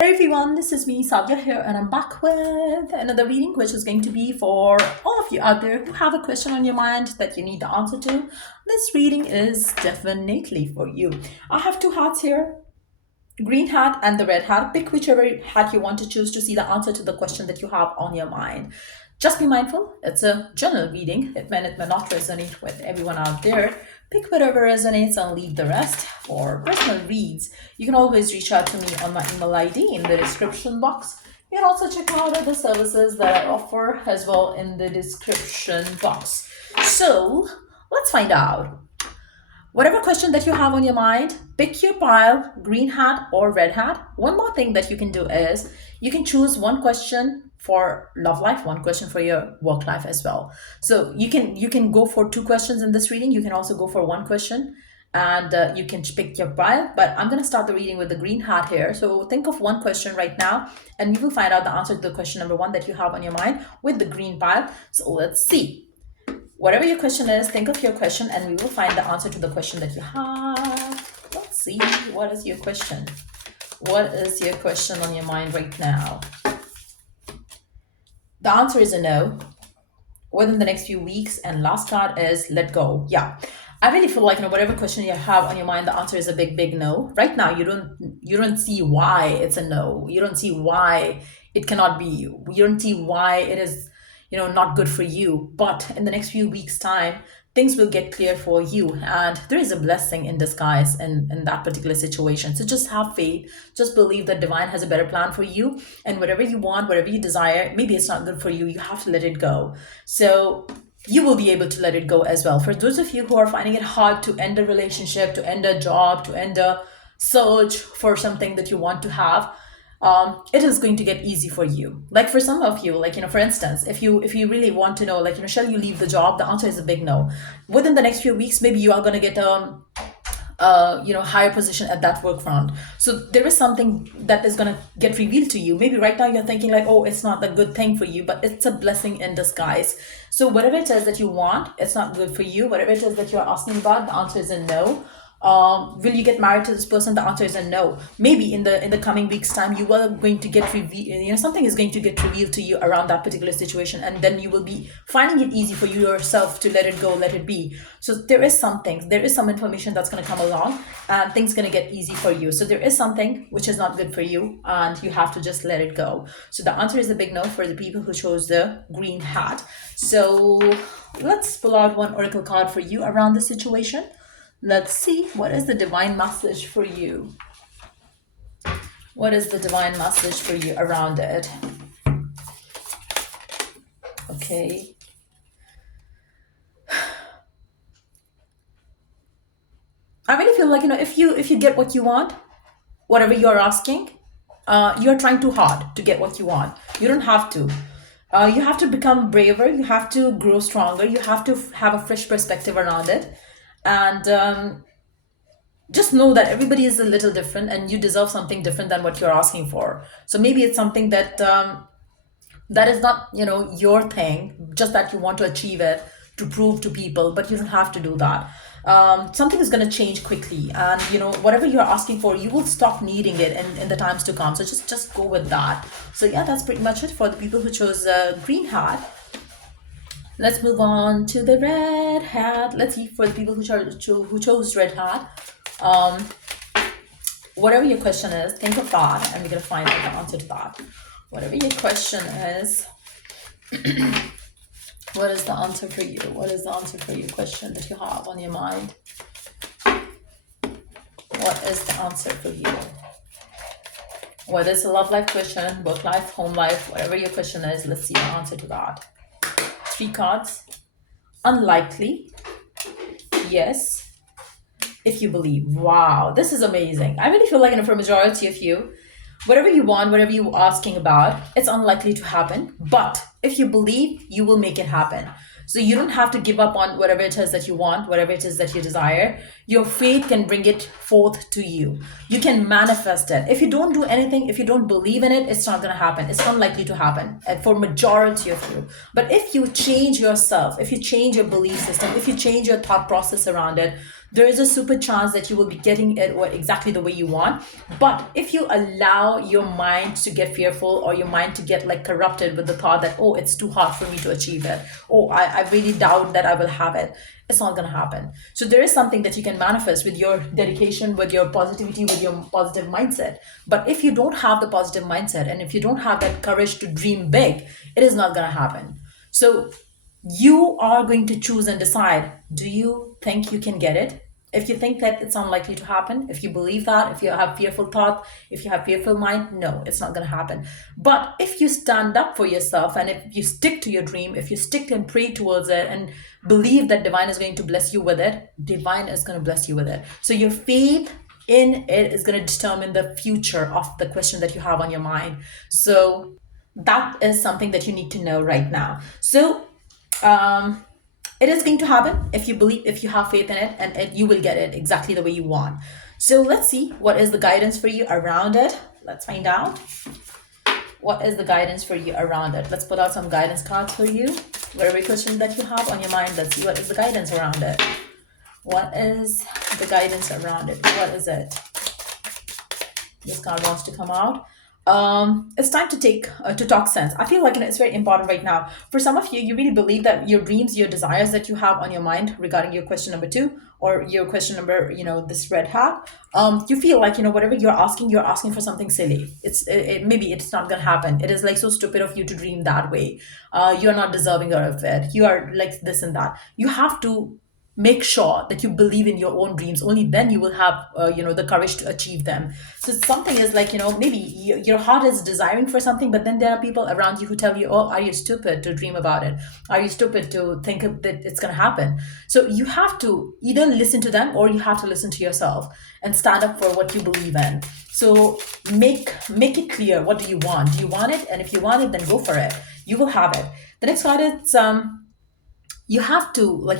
Hey everyone, this is me, Sadia here, and I'm back with another reading, which is going to be for all of you out there who have a question on your mind that you need the answer to. This reading is definitely for you. I have two hats here, green hat and the red hat. Pick whichever hat you want to choose to see the answer to the question that you have on your mind. Just be mindful, it's a general reading. It may not resonate with everyone out there. Pick whatever resonates and leave the rest. For personal reads, you can always reach out to me on my email ID in the description box. You can also check out other services that I offer as well in the description box. So let's find out. Whatever question that you have on your mind, pick your pile, green hat or red hat. One more thing that you can do is you can choose one question for love life, one question for your work life as well. So you can go for two questions in this reading. You can also go for one question, and you can pick your pile. But I'm going to start the reading with the green hat here. So think of one question right now, and we will find out the answer to the question number one that you have on your mind with the green pile. So let's see. Whatever your question is, think of your question and we will find the answer to the question that you have. Let's see, what is your question? What is your question on your mind right now? The answer is a no. Within the next few weeks, and last card is let go. Yeah. I really feel like whatever question you have on your mind, the answer is a big no. Right now, you don't see why it's a no. You don't see why it cannot be you. You don't see why it is not good for you. But in the next few weeks' time, things will get clear for you. And there is a blessing in disguise in that particular situation. So just have faith. Just believe that divine has a better plan for you. And whatever you want, whatever you desire, maybe it's not good for you. You have to let it go. So you will be able to let it go as well. For those of you who are finding it hard to end a relationship, to end a job, to end a search for something that you want to have, it is going to get easy for you. Like for some of you, for instance, if you really want to know, shall you leave the job? The answer is a big no. Within the next few weeks, maybe you are going to get higher position at that work front. So there is something that is going to get revealed to you. Maybe right now you're thinking oh, it's not a good thing for you, but it's a blessing in disguise. So whatever it is that you want, it's not good for you. Whatever it is that you're asking about, the answer is a no. Will you get married to this person? The answer is a no. Maybe in the coming weeks' time, you are going to get revealed. Something is going to get revealed to you around that particular situation, and then you will be finding it easy for you yourself to let it go, let it be. So there is some information that's going to come along, and things going to get easy for you. So there is something which is not good for you, and you have to just let it go. So the answer is a big no for the people who chose the green hat. So let's pull out one oracle card for you around the situation. Let's see, what is the divine message for you? What is the divine message for you around it? Okay. I really feel like, if you get what you want, whatever you're asking, you're trying too hard to get what you want. You don't have to. You have to become braver. You have to grow stronger. You have to have a fresh perspective around it. And just know that everybody is a little different and you deserve something different than what you're asking for. So maybe it's something that that is not your thing, just that you want to achieve it to prove to people, but you don't have to do that. Something is going to change quickly, and whatever you're asking for, you will stop needing it in the times to come. So just go with that. So yeah, that's pretty much it for the people who chose green hat. Let's move on to the red hat. Let's see for the people who chose red hat. Whatever your question is, think of that, and we're gonna find out the answer to that. Whatever your question is, what is the answer for you? What is the answer for your question that you have on your mind? What is the answer for you? What is the love life question, work life, home life, whatever your question is, let's see the answer to that. 3 cards. Unlikely. Yes. If you believe. Wow, this is amazing. I really feel like for a majority of you, whatever you want, whatever you're asking about, it's unlikely to happen. But if you believe, you will make it happen. So you don't have to give up on whatever it is that you want, whatever it is that you desire. Your faith can bring it forth to you. You can manifest it. If you don't do anything, if you don't believe in it, it's not going to happen. It's unlikely to happen for majority of you. But if you change yourself, if you change your belief system, if you change your thought process around it, there is a super chance that you will be getting it or exactly the way you want. But if you allow your mind to get fearful, or your mind to get like corrupted with the thought that, oh, it's too hard for me to achieve it, oh, I really doubt that I will have it, it's not going to happen. So there is something that you can manifest with your dedication, with your positivity, with your positive mindset. But if you don't have the positive mindset, and if you don't have that courage to dream big, it is not going to happen. So you are going to choose and decide, do you think you can get it? If you think that it's unlikely to happen, if you believe that, if you have fearful thought, if you have fearful mind, no, it's not going to happen. But if you stand up for yourself, and if you stick to your dream, if you stick and pray towards it, and believe that divine is going to bless you with it, divine is going to bless you with it. So your faith in it is going to determine the future of the question that you have on your mind. So that is something that you need to know right now. So um, it is going to happen if you believe, if you have faith in it, and you will get it exactly the way you want. So let's see what is the guidance for you around it. Let's find out what is the guidance for you around it. Let's put out some guidance cards for you. Whatever question that you have on your mind, let's see what is the guidance around it. What is the guidance around it? What is it? This card wants to come out. It's time to talk sense. I feel like it's very important right now. For some of you, you really believe that your dreams, your desires that you have on your mind regarding your question number 2, or your question number, this red hat. You feel like, whatever you're asking for something silly. Maybe it's not gonna happen. It is like so stupid of you to dream that way. You're not deserving of it. You are like this and that. You have to make sure that you believe in your own dreams. Only then you will have the courage to achieve them. So something is like, maybe your heart is desiring for something, but then there are people around you who tell you, oh, are you stupid to dream about it? Are you stupid to think that it's going to happen? So you have to either listen to them, or you have to listen to yourself and stand up for what you believe in. So make it clear, what do you want? Do you want it? And if you want it, then go for it. You will have it. The next card is you have to,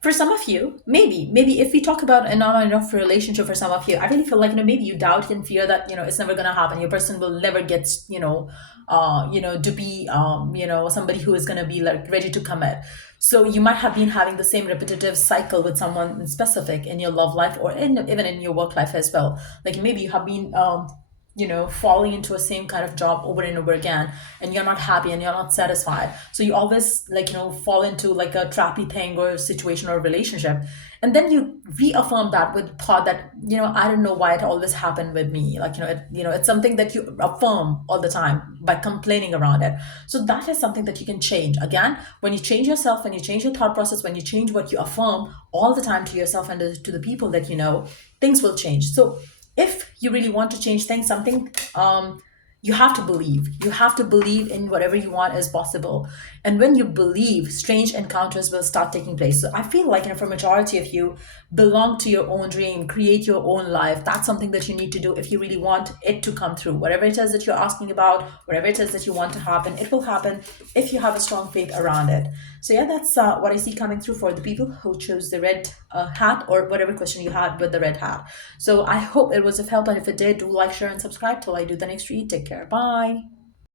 for some of you, maybe if we talk about an on and off relationship, for some of you, I really feel like, maybe you doubt and fear that, it's never gonna happen. Your person will never get, to be, somebody who is gonna be like ready to commit. So you might have been having the same repetitive cycle with someone specific in your love life, or even in your work life as well. Like maybe you have been falling into a same kind of job over and over again, and you're not happy and you're not satisfied. So you always fall into like a trappy thing or situation or relationship. And then you reaffirm that with thought that, I don't know why it always happened with me. Like, it's something that you affirm all the time by complaining around it. So that is something that you can change. Again, when you change yourself, when you change your thought process, when you change what you affirm all the time to yourself and to the people that things will change. So if you really want to change things, you have to believe. You have to believe in whatever you want is possible. And when you believe, strange encounters will start taking place. So I feel like, for majority of you, belong to your own dream, create your own life. That's something that you need to do if you really want it to come through. Whatever it is that you're asking about, whatever it is that you want to happen, it will happen if you have a strong faith around it. So yeah, that's what I see coming through for the people who chose the red hat, or whatever question you had with the red hat. So I hope it was of help, and if it did, do like, share, and subscribe till I do the next read. Take care. Bye.